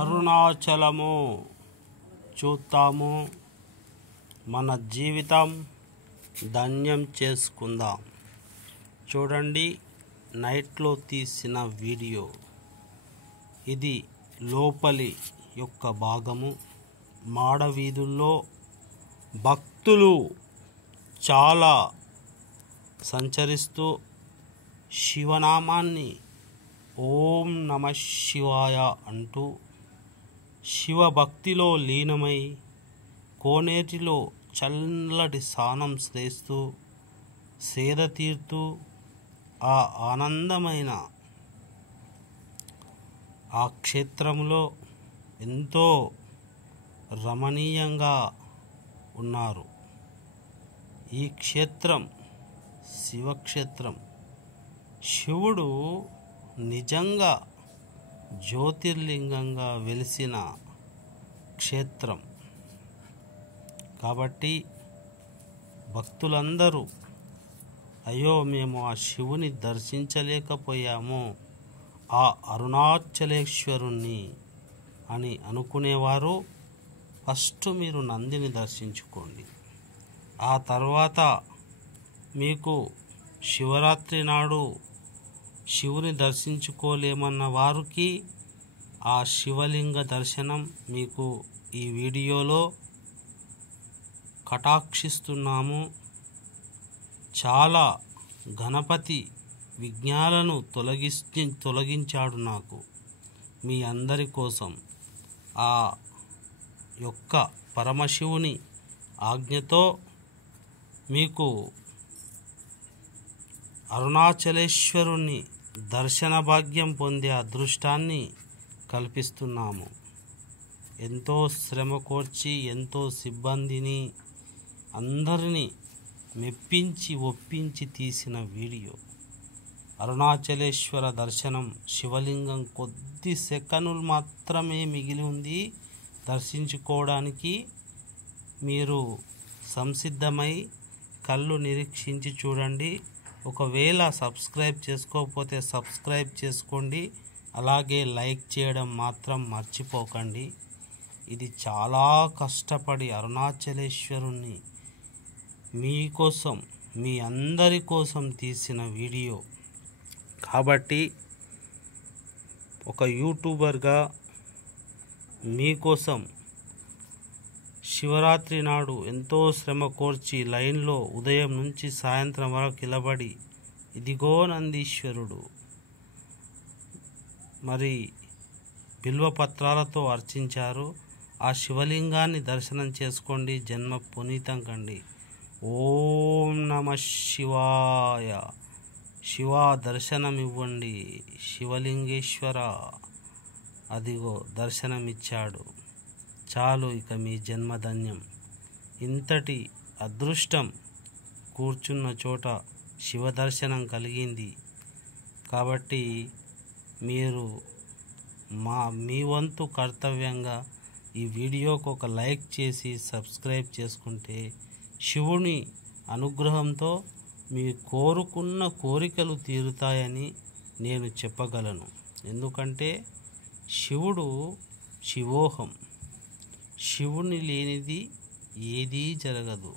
అరుణాచలము చూద్దాము, మన జీవితం ధన్యం చేసుకుందాం. చూడండి, నైట్లో తీసిన వీడియో ఇది. లోపలి యొక్క భాగము. మాడవీధుల్లో భక్తులు చాలా సంచరిస్తూ శివనామాన్ని ఓం నమ శివాయ అంటూ శివభక్తిలో లీనమై కోనేటిలో చల్లటి స్నానం చేస్తూ సేద తీరుతూ ఆ ఆనందమైన ఆ క్షేత్రంలో ఎంతో రమణీయంగా ఉన్నారు. ఈ క్షేత్రం శివక్షేత్రం. శివుడు నిజంగా జ్యోతిర్లింగంగా వెలిసిన క్షేత్రం కాబట్టి భక్తులందరూ అయ్యో మేము ఆ శివుని దర్శించలేకపోయాము, ఆ అరుణాచలేశ్వరుణ్ణి అని అనుకునేవారు ఫస్ట్ మీరు నందిని దర్శించుకోండి. ఆ తర్వాత మీకు శివరాత్రి నాడు శివుని దర్శించుకోలేమన్న వారికి ఆ శివలింగ దర్శనం మీకు ఈ వీడియోలో కటాక్షిస్తున్నాము. చాలా గణపతి విఘ్నాలను తొలగించాడు నాకు మీ అందరి కోసం. ఆ యొక్క పరమశివుని ఆజ్ఞతో మీకు అరుణాచలేశ్వరుని దర్శన భాగ్యం పొందే అదృష్టాన్ని కల్పిస్తున్నాము. ఎంతో శ్రమ కోర్చి ఎంతో సిబ్బందిని అందరినీ మెప్పించి ఒప్పించి తీసిన వీడియో. అరుణాచలేశ్వర దర్శనం. శివలింగం కొద్ది సెకనులు మాత్రమే మిగిలి ఉంది దర్శించుకోవడానికి. మీరు సంసిద్ధమై కళ్ళు నిరీక్షించి చూడండి. ఒకవేళ సబ్స్క్రైబ్ చేసుకోకపోతే సబ్స్క్రైబ్ చేసుకోండి. అలాగే లైక్ చేయడం మాత్రం మర్చిపోకండి. ఇది చాలా కష్టపడి అరుణాచలేశ్వరుణ్ణి మీకోసం మీ అందరి కోసం తీసిన వీడియో కాబట్టి ఒక యూట్యూబర్గా మీకోసం శివరాత్రి నాడు ఎంతో శ్రమ కోర్చి లైన్లో ఉదయం నుంచి సాయంత్రం వరకు నిలబడి ఇదిగో నందీశ్వరుడు మరి బిల్వపత్రాలతో అర్చించారు. ఆ శివలింగాన్ని దర్శనం చేసుకోండి, జన్మ పునీతం కండి. ఓం నమ శివాయ. శివ దర్శనం ఇవ్వండి. శివలింగేశ్వర అదిగో దర్శనమిచ్చాడు. చాలు, ఇక మీ జన్మధన్యం. ఇంతటి అదృష్టం కూర్చున్న చోట శివ దర్శనం కలిగింది కాబట్టి మీరు మీ వంతు కర్తవ్యంగా ఈ వీడియోకి ఒక లైక్ చేసి సబ్స్క్రైబ్ చేసుకుంటే శివుని అనుగ్రహంతో మీ కోరుకున్న కోరికలు తీరుతాయని నేను చెప్పగలను. ఎందుకంటే శివుడు శివోహం. శివుని లేనిది ఏదీ జరగదు.